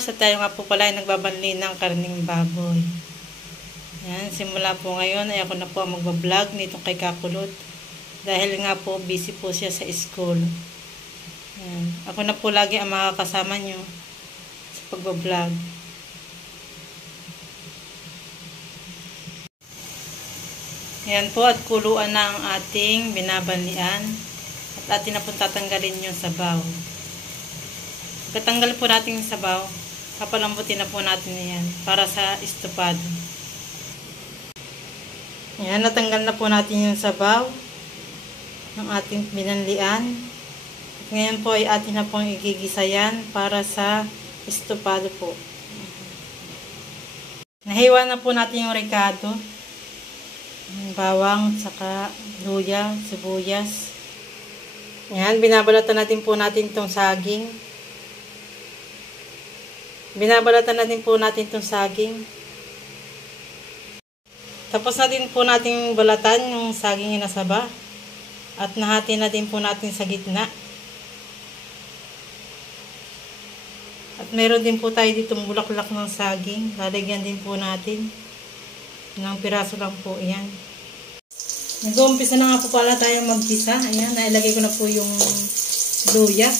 Mars at tayo nga po pala ay nagbabanli ng karning baboy. Yan, simula po ngayon ay ako na po magbablog nitong kay Kakulot. Dahil nga po busy po siya sa school. Yan, ako na po lagi ang makakasama nyo sa pagbablog. Yan po at kuluan na ang ating binabanlian. At atin na po tatanggalin yung sabaw. Pagkatanggal po natin yung sabaw, papalambutin na po natin yan para sa estopado. Yan, natanggal na po natin yung sabaw ng ating binanlian. At ngayon po ay atin na pong igigisa yan para sa estopado po. Nahiwa na po natin yung rekado, bawang, saka luya, sibuyas. Yan, binabalatan natin po natin itong saging. Binabalatan natin po natin itong saging. Tapos natin po natin balatan yung saging na nasaba. At nahati natin po natin sa gitna. At meron din po tayo ditong bulaklak ng saging. Lalagyan din po natin. Ilang piraso lang po yan. Nag-uumpisa na nga po pala tayo mag-gisa. Ayan, nailagay ko na po yung luya.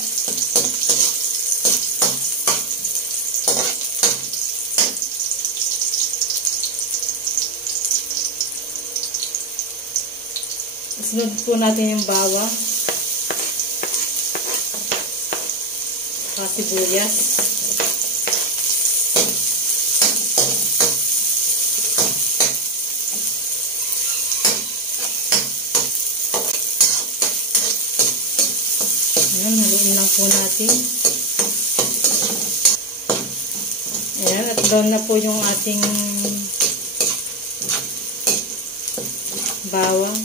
Sunod po natin yung bawang. Saka sibuyas. Ayan, haluin lang po natin. Ayan, at brown na po yung ating bawang.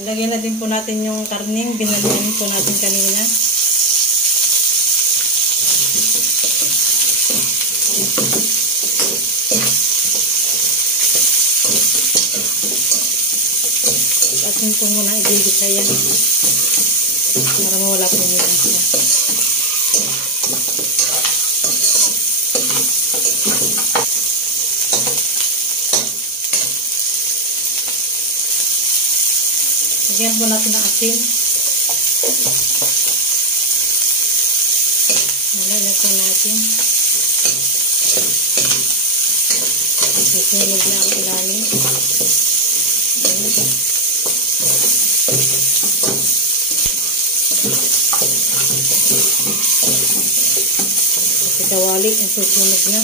Lagyan na din po natin yung karning binalian po natin kanina. Atin po muna igigisa yan para mawala po yung isa. Lagyan po natin ng asin. Lagyan po natin. Susunog na ang ilalim. Kasi kawali ang susunog na.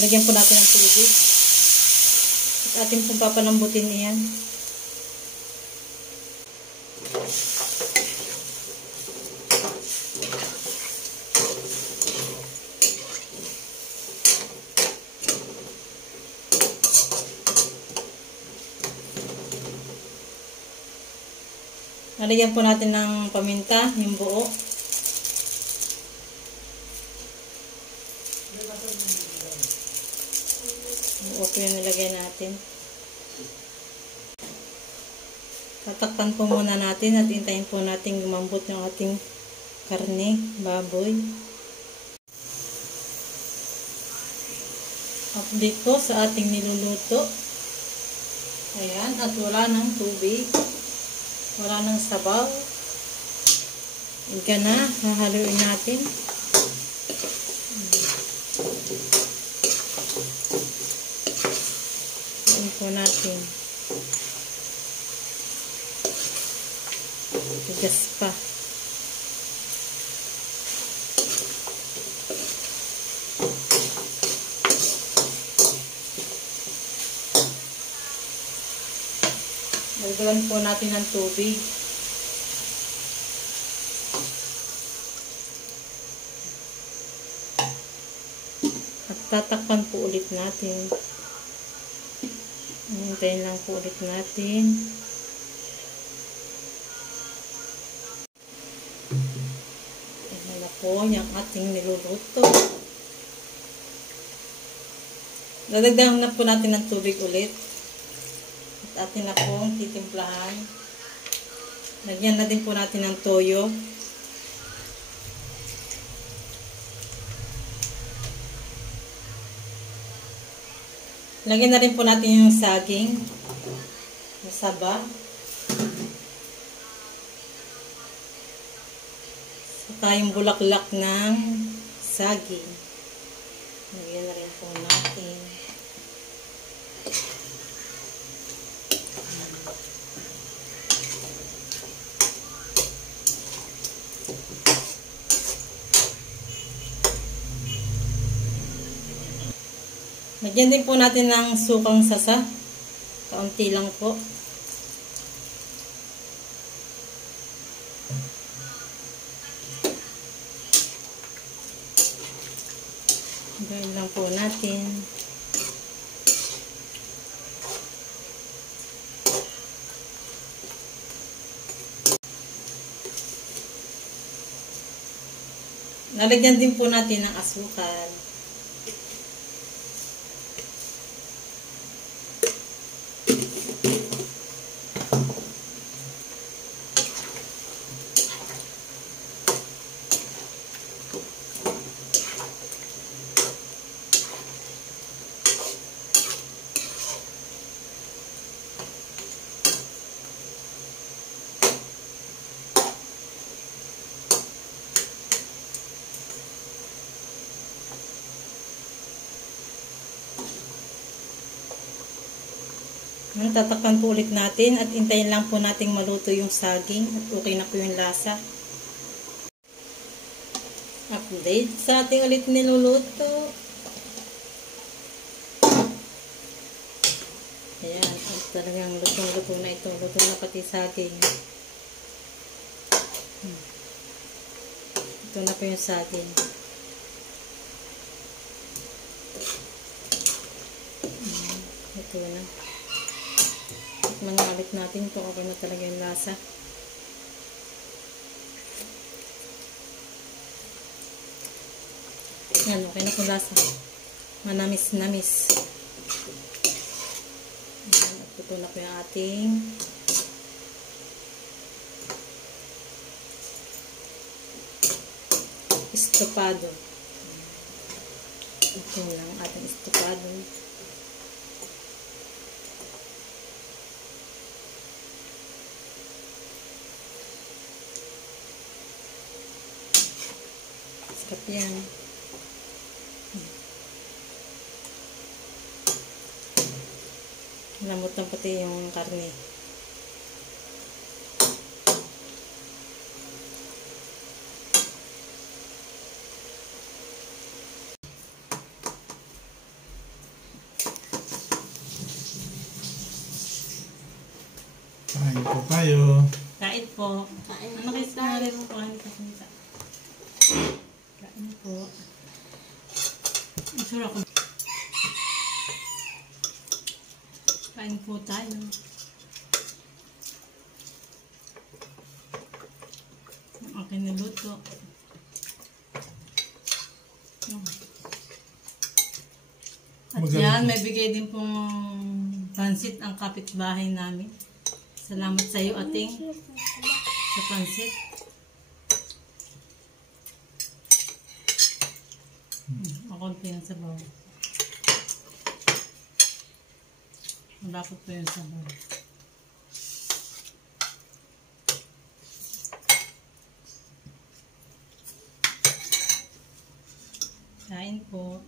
Lagyan po natin ng tubig. At atin pong papalambutin iyan. Lagyan po natin ng paminta, yung buo. Buo po yung nilagay natin. Tatakpan po muna natin at hintayin po natin lumambot yung ating karne, baboy. Update po sa ating niluluto. Ayan, at wala ng tubig. Wala ng sabaw. Ika na, hahaluin natin. Ayan po natin. Tigas pa. Dagdagan po natin ng tubig. At tatakpan po ulit natin. Hintayin lang po ulit natin. Ayan na po yung ating niluluto. Dadagdagan na po natin ng tubig ulit. atin na pong titimplahan. Lagyan na din po natin ng toyo. Lagyan na rin po natin yung saging. Yung saba. Saka yung bulaklak ng saging. Lagyan na rin po natin. Lagyan din po natin ng sukang sasa. Kaunti lang po. Gawin lang po natin. Lalagyan din po natin ng asukal. Tatakpan po ulit natin at hintayin lang po nating maluto yung saging at okay na po yung lasa. Update sa ating ulit niluluto. Ayan, talagang lutong-luto na ito. Luto na pati saging. Ito na po yung saging. Ito na. Mangalit natin kung okay na talaga yung lasa. Yan, okay na po lasa. Manamis-namis. Ito na po yung ating estopado. Ito na ang ating estopado. Sarap yan. Lamot ng pati yung karne. Kain po tayo. Kain po. Ano kayo sa mo po? Hindi ka kumita. Kain po. Masura ko. Kain po tayo. Ang aking niluto. At yan, may bigay din pong pansit ang kapitbahay namin. Salamat sa iyo, ating, sa pansit. Makunti yung sabaw. Malapot po yung sabaw. Kain po.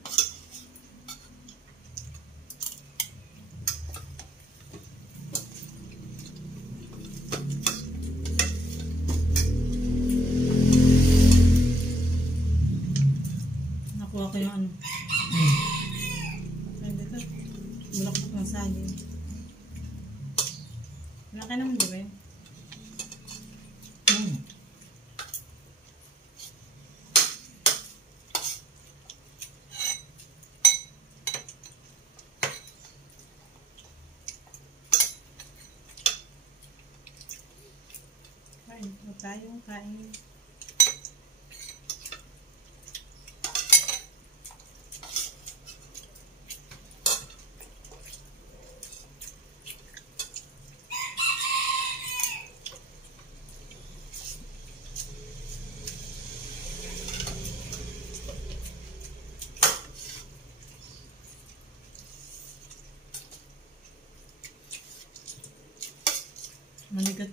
Nakuha ko yung ano. Dito. Bulak-bulak ng saging. Malaki naman, di ba yun? Kain po tayo, kain.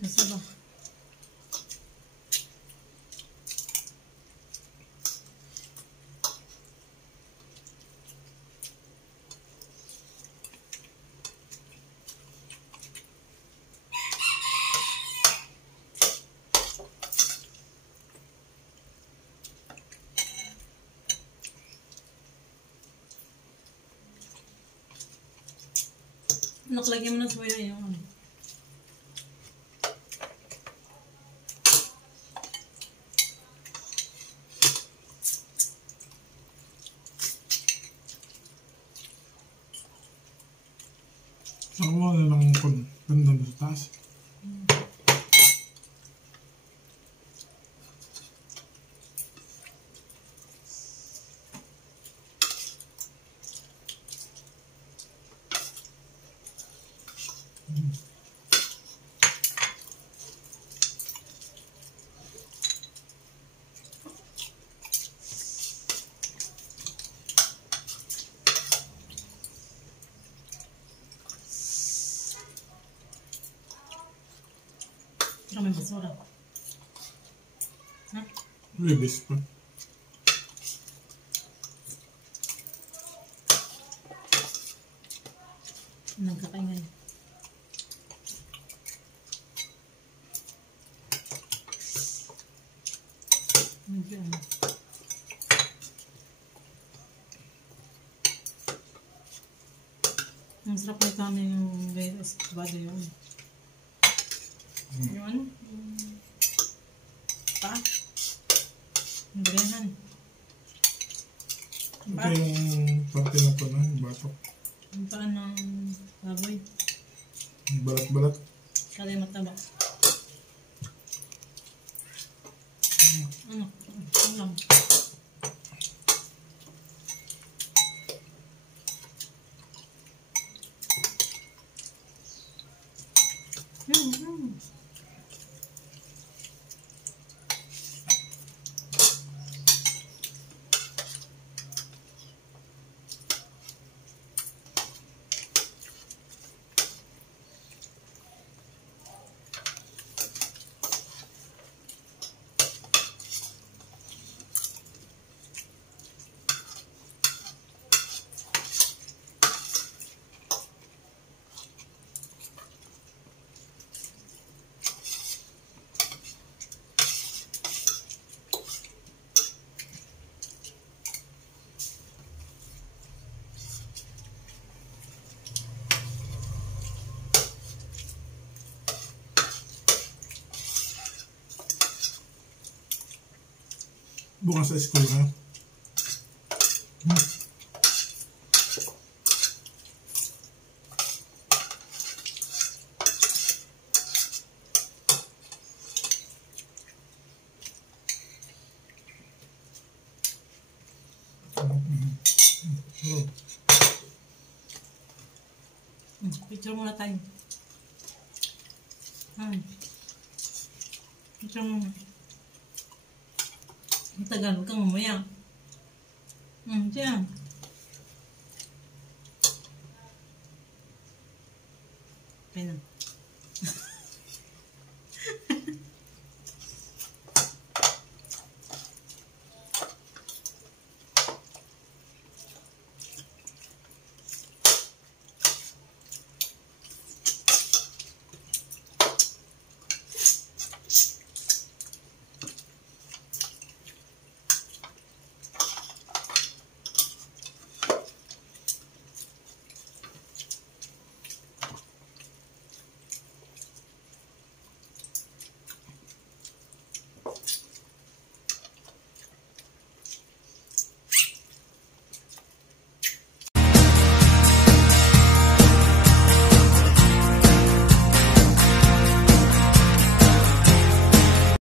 Basta ba? Nakalagyan mo na soya yung Nakuha na lang kung ganda sa taas. may basura. Ha? Ribis pa. Nagkakaingay. Nandiyan. Ang sarap na kami yung escabado yun. Yun. Pa. Ang galingan. Ito yung parte ng pa na, yung batok. Ang paan ng baboy. Yung balat-balat. Kalay mataba. Ano? Ano lang? Bukas sa school ka. Picture muna tayo. Picture muna. Ang tagal, huwag kang mamaya. Diyan. Okay na.